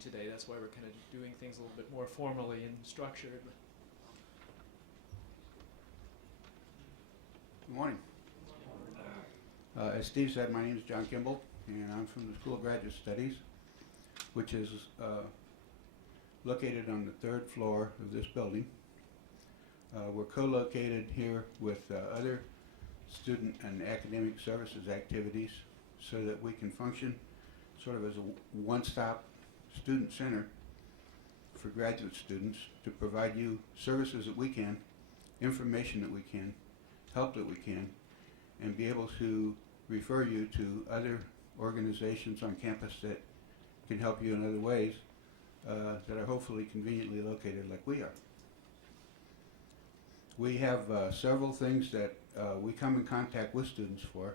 today. That's why we're kind of doing things a little bit more formally and structured. Good morning. As Steve said, my name is John Kimball, and I'm from the School of Graduate Studies, which is located on the third floor of this building. We're co-located here with other student and academic services activities so that we can function sort of as a one-stop student center for graduate students to provide you services that we can, information that we can, help that we can, and be able to refer you to other organizations on campus that can help you in other ways that are hopefully conveniently located like we are. We have several things that we come in contact with students for.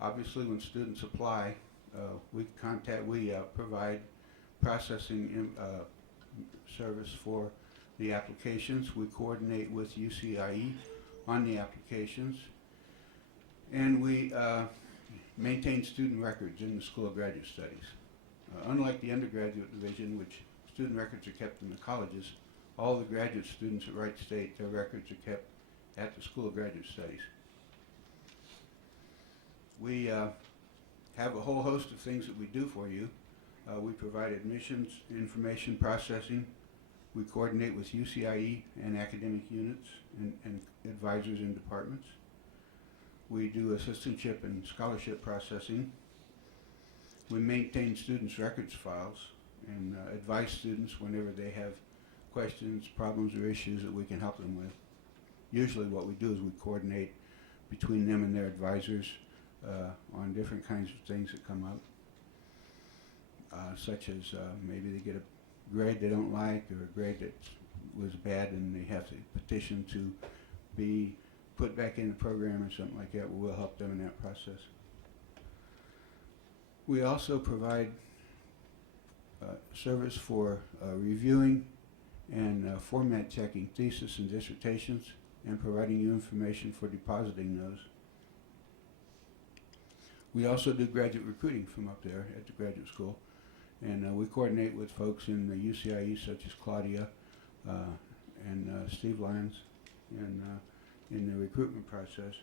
Obviously, when students apply, we provide processing service for the applications. We coordinate with UCIE on the applications, and we maintain student records in the School of Graduate Studies. Unlike the undergraduate division, which student records are kept in the colleges, all the graduate students at Wright State, their records are kept at the School of Graduate Studies. We have a whole host of things that we do for you. We provide admissions, information processing. We coordinate with UCIE and academic units and advisors in departments. We do assistantship and scholarship processing. We maintain students' records files and advise students whenever they have questions, problems, or issues that we can help them with. Usually what we do is we coordinate between them and their advisors on different kinds of things that come up, such as maybe they get a grade they don't like or a grade that was bad and they have to petition to be put back in the program or something like that. We'll help them in that process. We also provide service for reviewing and format checking thesis and dissertations and providing you information for depositing those. We also do graduate recruiting from up there at the graduate school, and we coordinate with folks in the UCIE such as Claudia and Steve Lyons and in the recruitment process.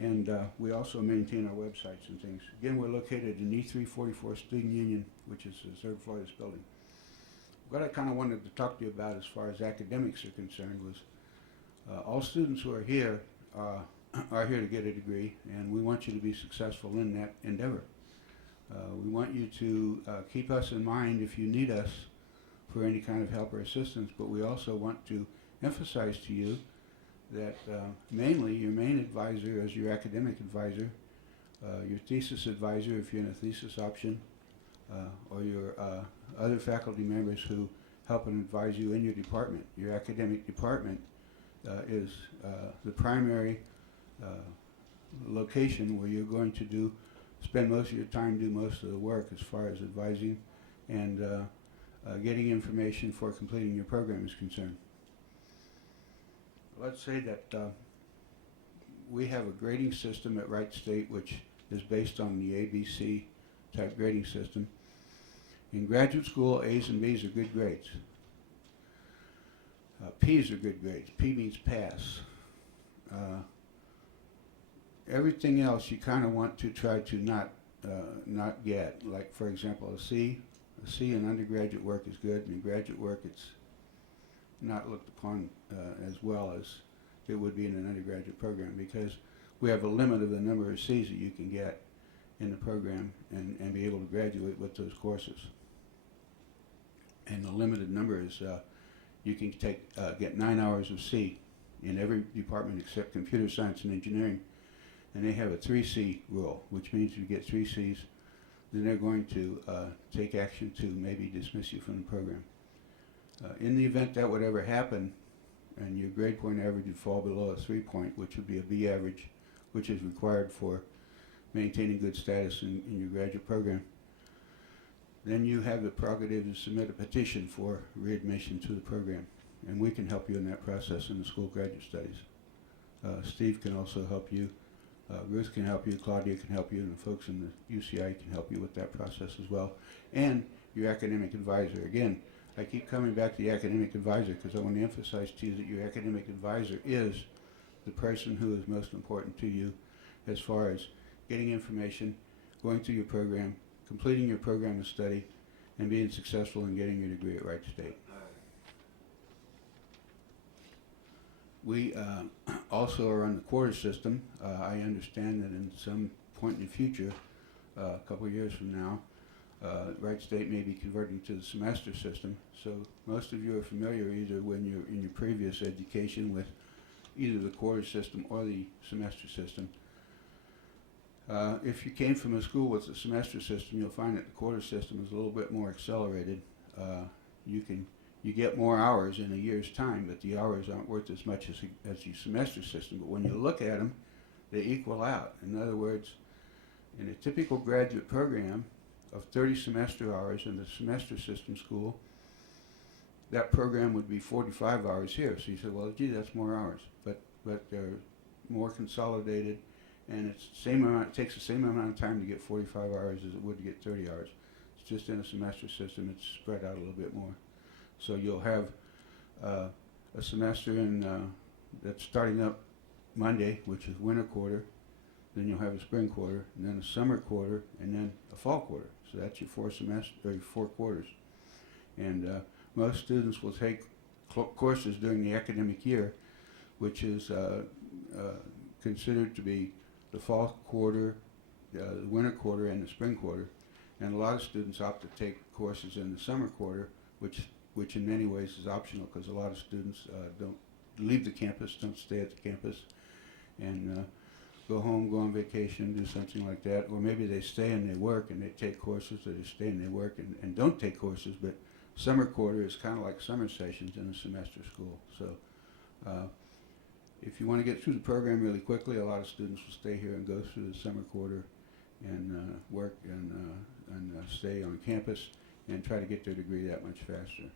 And we also maintain our websites and things. Again, we're located in E344 Student Union, which is the third floor of this building. What I kind of wanted to talk to you about as far as academics are concerned was all students who are here to get a degree, and we want you to be successful in that endeavor. We want you to keep us in mind if you need us for any kind of help or assistance, but we also want to emphasize to you that mainly your main advisor is your academic advisor, your thesis advisor if you're in a thesis option, or your other faculty members who help and advise you in your department. Your academic department is the primary location where you're going to spend most of your time, do most of the work as far as advising and getting information for completing your program is concerned. Let's say that we have a grading system at Wright State which is based on the ABC type grading system. In graduate school, A's and B's are good grades. P's are good grades. P means pass. Everything else you kind of want to try to not get. Like, for example, a C in undergraduate work is good, and in graduate work it's not looked upon as well as it would be in an undergraduate program, because we have a limit of the number of C's that you can get in the program and be able to graduate with those courses. And the limited number is you can get 9 hours of C in every department except computer science and engineering, and they have a 3C rule, which means if you get 3 C's, then they're going to take action to maybe dismiss you from the program. In the event that would ever happen, and your grade point average would fall below a 3 point, which would be a B average, which is required for maintaining good status in your graduate program, then you have the prerogative to submit a petition for readmission to the program, and we can help you in that process in the School of Graduate Studies. Steve can also help you, Ruth can help you, Claudia can help you, and the folks in the UCI can help you with that process as well. And your academic advisor. Again, I keep coming back to the academic advisor because I want to emphasize to you that your academic advisor is the person who is most important to you as far as getting information, going through your program, completing your program of study, and being successful in getting your degree at Wright State. We also are on the quarter system. I understand that in some point in the future, a couple of years from now, Wright State may be converting to the semester system. So most of you are familiar either when you're in your previous education with either the quarter system or the semester system. If you came from a school with the semester system, you'll find that the quarter system is a little bit more accelerated. You get more hours in a year's time, but the hours aren't worth as much as the semester system. But when you look at them, they equal out. In other words, in a typical graduate program of 30 semester hours in the semester system school, that program would be 45 hours here. So you say, well, gee, that's more hours. But they're more consolidated, and it's the same amount. It takes the same amount of time to get 45 hours as it would to get 30 hours. It's just in a semester system, it's spread out a little bit more. So you'll have a semester that's starting up Monday, which is winter quarter. Then you'll have a spring quarter, and then a summer quarter, and then a fall quarter. So that's your 4 quarters. And most students will take courses during the academic year, which is considered to be the fall quarter, the winter quarter, and the spring quarter. And a lot of students opt to take courses in the summer quarter, which in many ways is optional because a lot of students don't leave the campus, don't stay at the campus, and go home, go on vacation, do something like that. Or maybe they stay and they work and they take courses, or they stay and they work and don't take courses. But summer quarter is kind of like summer sessions in a semester school. So if you want to get through the program really quickly, a lot of students will stay here and go through the summer quarter and work and stay on campus and try to get their degree that much faster.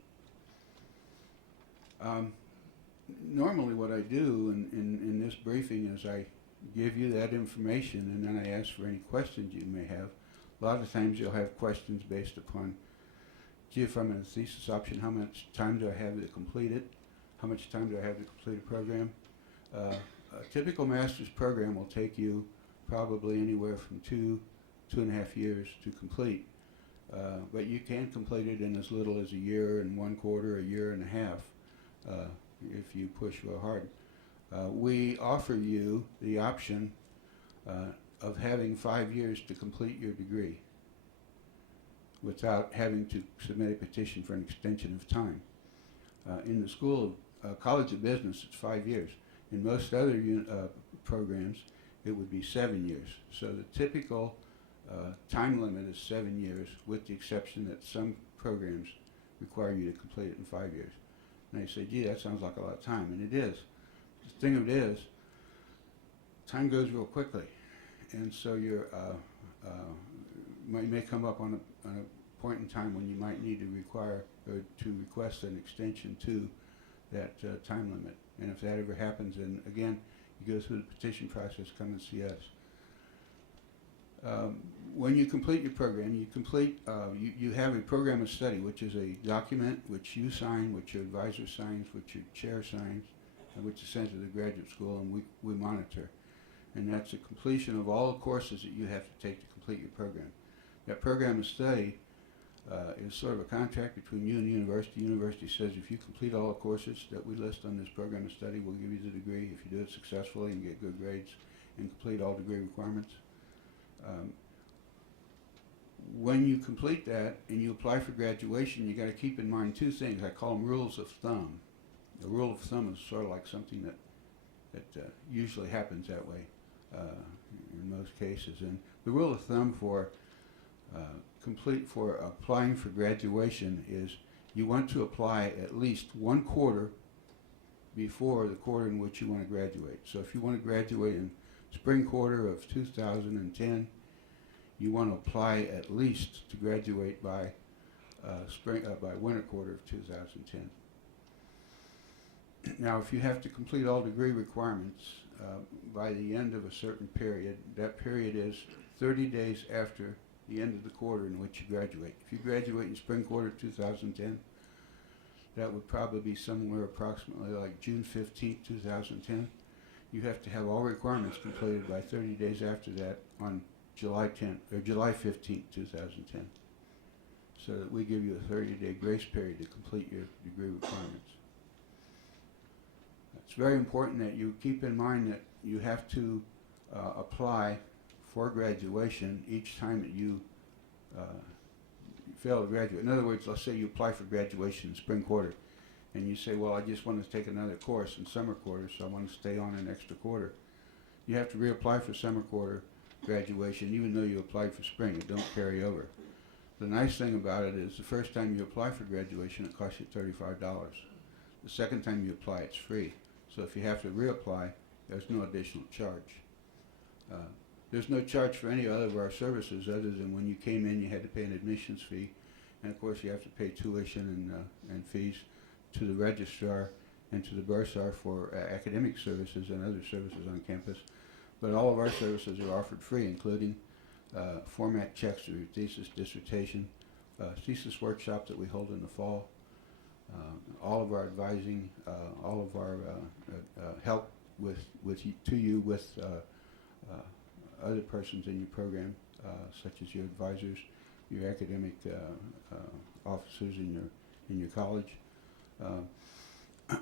Normally what I do in this briefing is I give you that information and then I ask for any questions you may have. A lot of times you'll have questions based upon, gee, if I'm in a thesis option, how much time do I have to complete it? How much time do I have to complete a program? A typical master's program will take you probably anywhere from 2.5 years to complete. But you can complete it in as little as a year and 1/4, a year and a half, if you push real hard. We offer you the option of having 5 years to complete your degree without having to submit a petition for an extension of time. In the College of Business, it's 5 years. In most other programs, it would be 7 years. So the typical time limit is 7 years, with the exception that some programs require you to complete it in 5 years. And they say, gee, that sounds like a lot of time, and it is. The thing of it is, time goes real quickly, and so you may come up on a point in time when you might need to require or to request an extension to that time limit. And if that ever happens, then again, you go through the petition process, come and see us. When you complete your program, you have a program of study, which is a document which you sign, which your advisor signs, which your chair signs, and which is sent to the graduate school, and we monitor. And that's a completion of all the courses that you have to take to complete your program. That program of study is sort of a contract between you and the university. The university says if you complete all the courses that we list on this program of study, we'll give you the degree. If you do it successfully and get good grades and complete all degree requirements. When you complete that and you apply for graduation, you got to keep in mind 2 things. I call them rules of thumb. The rule of thumb is sort of like something that usually happens that way in most cases. And the rule of thumb for applying for graduation is you want to apply at least 1 quarter before the quarter in which you want to graduate. So if you want to graduate in spring quarter of 2010, you want to apply at least to graduate by winter quarter of 2010. Now, if you have to complete all degree requirements by the end of a certain period, that period is 30 days after the end of the quarter in which you graduate. If you graduate in spring quarter 2010, that would probably be somewhere approximately like June 15th, 2010. You have to have all requirements completed by 30 days after that on July 10th or July 15th, 2010, so that we give you a 30-day grace period to complete your degree requirements. It's very important that you keep in mind that you have to apply for graduation each time that you fail to graduate. In other words, let's say you apply for graduation in spring quarter, and you say, well, I just want to take another course in summer quarter, so I want to stay on an extra quarter. You have to reapply for summer quarter graduation, even though you applied for spring. It don't carry over. The nice thing about it is the first time you apply for graduation, it costs you $35. The second time you apply, it's free. So if you have to reapply, there's no additional charge. There's no charge for any other of our services other than when you came in, you had to pay an admissions fee. And of course, you have to pay tuition and fees to the registrar and to the bursar for academic services and other services on campus. But all of our services are offered free, including format checks to your thesis, dissertation, thesis workshop that we hold in the fall, all of our advising, all of our help to you with other persons in your program, such as your advisors, your academic officers in your college.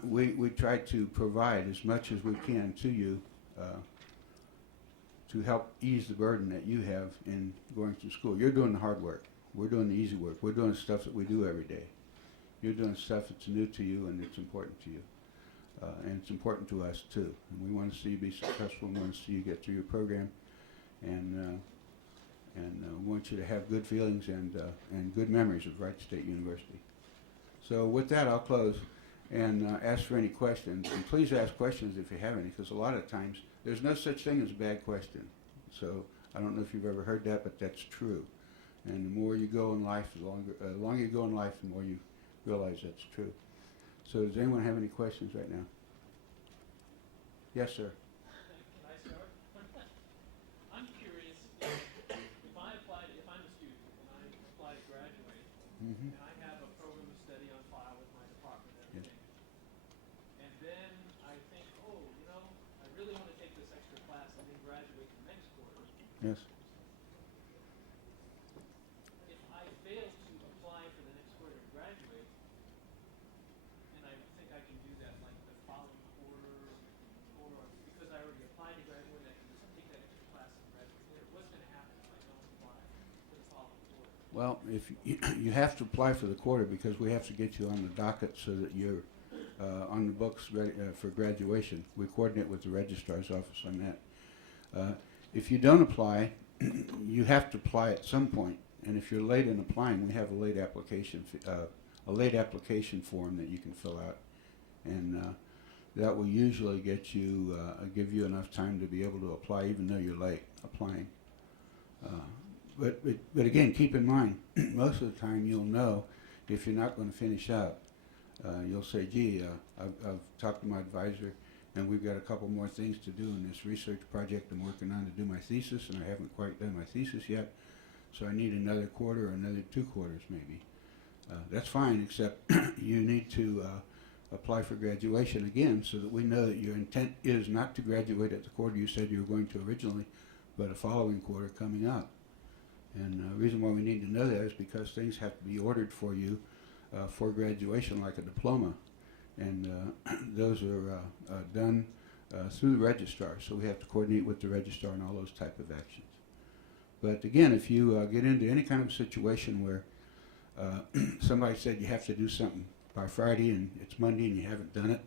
We try to provide as much as we can to you to help ease the burden that you have in going through school. You're doing the hard work. We're doing the easy work. We're doing the stuff that we do every day. You're doing stuff that's new to you and it's important to you. And it's important to us too. And we want to see you be successful. We want to see you get through your program. And we want you to have good feelings and good memories of Wright State University. So with that, I'll close and ask for any questions. And please ask questions if you have any, because a lot of times there's no such thing as a bad question. So I don't know if you've ever heard that, but that's true. And the more you go in life, the longer you go in life, the more you realize that's true. So does anyone have any questions right now? Yes, sir. Can I start? I'm curious, if I'm a student and I apply to graduate, Mm-hmm. and I have a program of study on file with my department and everything, and then I think, oh, I really want to take this extra class and then graduate the next quarter. Yes. If I fail to apply for the next quarter and graduate, and I think I can do that like the following quarter, or because I already applied to graduate, I can just take that extra class and graduate later. What's going to happen if I don't apply for the following quarter? Well, if you have to apply for the quarter because we have to get you on the docket so that you're on the books ready for graduation. We coordinate with the registrar's office on that. If you don't apply, you have to apply at some point. And if you're late in applying, we have a late application form that you can fill out, and that will usually get you give you enough time to be able to apply, even though you're late applying. But again, keep in mind, most of the time you'll know if you're not going to finish up. You'll say, gee, I've talked to my advisor, and we've got a couple more things to do in this research project I'm working on to do my thesis, and I haven't quite done my thesis yet, so I need another quarter or another 2 quarters maybe. That's fine, except you need to apply for graduation again so that we know that your intent is not to graduate at the quarter you said you were going to originally, but a following quarter coming up. And the reason why we need to know that is because things have to be ordered for you for graduation, like a diploma. And those are done through the registrar, so we have to coordinate with the registrar and all those type of actions. But again, if you get into any kind of situation where somebody said you have to do something by Friday and it's Monday and you haven't done it,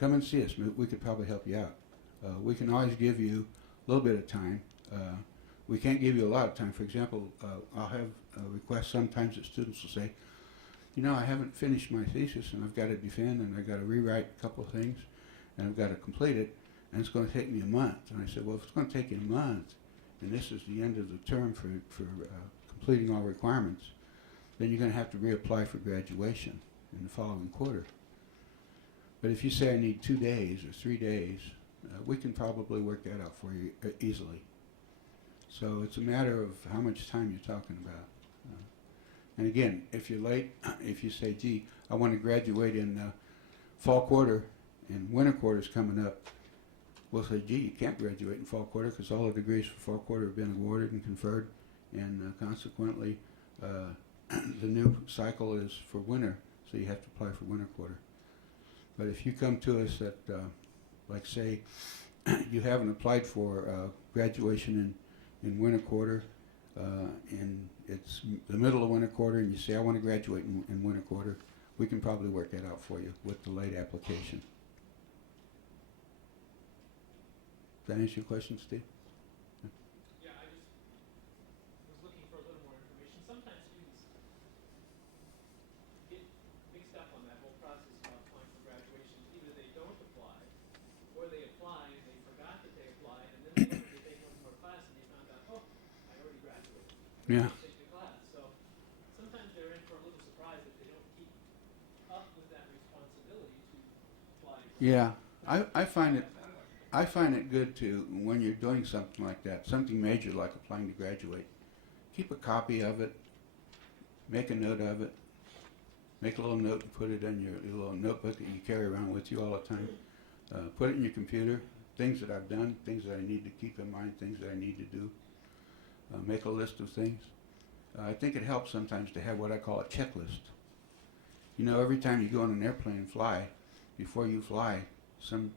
come and see us. We could probably help you out. We can always give you a little bit of time. We can't give you a lot of time. For example, I'll have requests sometimes that students will say, I haven't finished my thesis and I've got to defend and I've got to rewrite a couple of things and I've got to complete it and it's going to take me a month. And I said, well, if it's going to take you a month and this is the end of the term for completing all requirements, then you're going to have to reapply for graduation in the following quarter. But if you say I need 2 days or 3 days, we can probably work that out for you easily. So it's a matter of how much time you're talking about. And again, if you're late, if you say, gee, I want to graduate in fall quarter and winter quarter's coming up, we'll say, gee, you can't graduate in fall quarter because all the degrees for fall quarter have been awarded and conferred, and consequently, the new cycle is for winter, so you have to apply for winter quarter. But if you come to us at, like say, you haven't applied for graduation in winter quarter, and it's the middle of winter quarter, and you say, I want to graduate in winter quarter, we can probably work that out for you with the late application. Does that answer your question, Steve? Yeah, I just was looking for a little more information. Sometimes students get mixed up on that whole process of applying for graduation. Either they don't apply, or they apply and they forgot that they applied, and then they wanted to take one more class and they found out, oh, I already graduated. Yeah. Take the class. So sometimes they're in for a little surprise if they don't keep up with that responsibility to apply. Yeah, I find it good to, when you're doing something like that, something major like applying to graduate, keep a copy of it, make a note of it, make a little note and put it in your little notebook that you carry around with you all the time. Put it in your computer, things that I've done, things that I need to keep in mind, things that I need to do. Make a list of things. I think it helps sometimes to have what I call a checklist. You know, every time you go on an airplane and fly, before you fly, some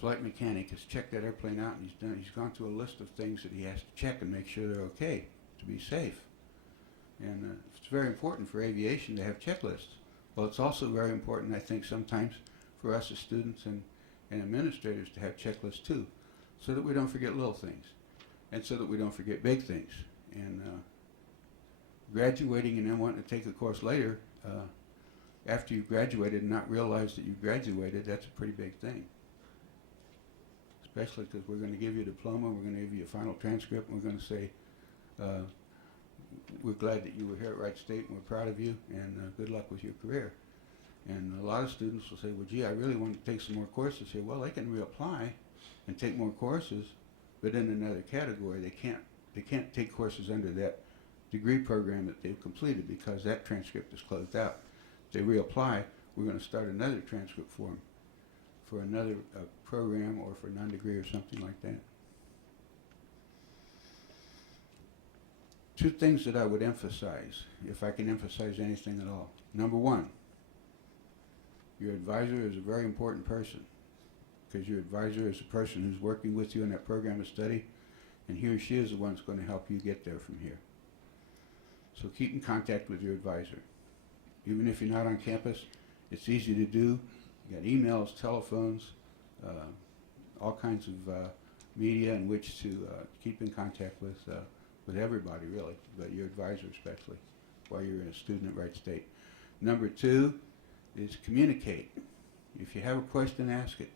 flight mechanic has checked that airplane out, and he's gone through a list of things that he has to check and make sure they're okay to be safe. And it's very important for aviation to have checklists. Well, it's also very important, I think, sometimes for us as students and administrators to have checklists too, so that we don't forget little things, and so that we don't forget big things. And graduating and then wanting to take a course later, after you graduated and not realize that you graduated, that's a pretty big thing. Especially because we're going to give you a diploma, we're going to give you a final transcript, and we're going to say, we're glad that you were here at Wright State, and we're proud of you, and good luck with your career. And a lot of students will say, well, gee, I really want to take some more courses here. Well, they can reapply and take more courses, but in another category. They can't take courses under that degree program that they've completed because that transcript is closed out. If they reapply, we're going to start another transcript for them for another program or for non-degree or something like that. Two things that I would emphasize, if I can emphasize anything at all. Number one, your advisor is a very important person, because your advisor is the person who's working with you in that program of study, and he or she is the one that's going to help you get there from here. So keep in contact with your advisor. Even if you're not on campus, it's easy to do. You got emails, telephones, all kinds of media in which to keep in contact with everybody, really, but your advisor especially, while you're a student at Wright State. Number two is communicate. If you have a question, ask it.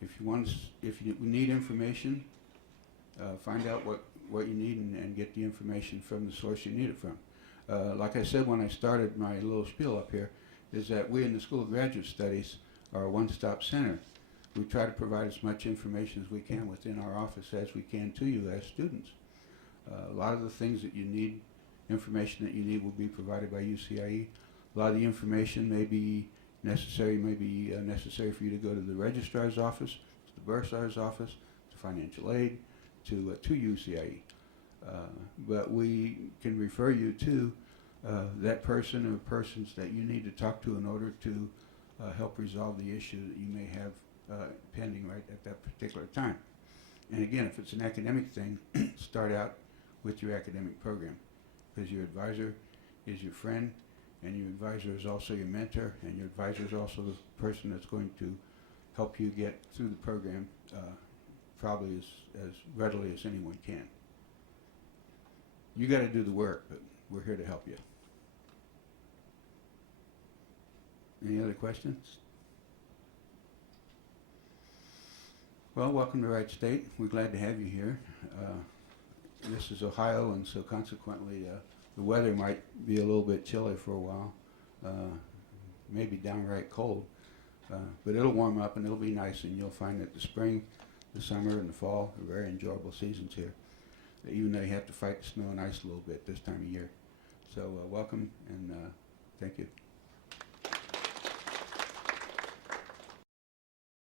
If you need information, find out what you need and get the information from the source you need it from. Like I said when I started my little spiel up here, is that we in the School of Graduate Studies are a one-stop center. We try to provide as much information as we can within our office as we can to you as students. A lot of the things that you need, information that you need, will be provided by UCIE. A lot of the information may be necessary for you to go to the registrar's office, to the bursar's office, to financial aid, to UCIE. But we can refer you to that person or persons that you need to talk to in order to help resolve the issue that you may have pending right at that particular time. And again, if it's an academic thing, start out with your academic program, because your advisor is your friend, and your advisor is also your mentor, and your advisor is also the person that's going to help you get through the program probably as readily as anyone can. You got to do the work, but we're here to help you. Any other questions? Well, welcome to Wright State. We're glad to have you here. This is Ohio, and so consequently the weather might be a little bit chilly for a while, maybe downright cold, but it'll warm up and it'll be nice, and you'll find that the spring the summer and the fall are very enjoyable seasons here, even though you have to fight the snow and ice a little bit this time of year. So welcome, and thank you.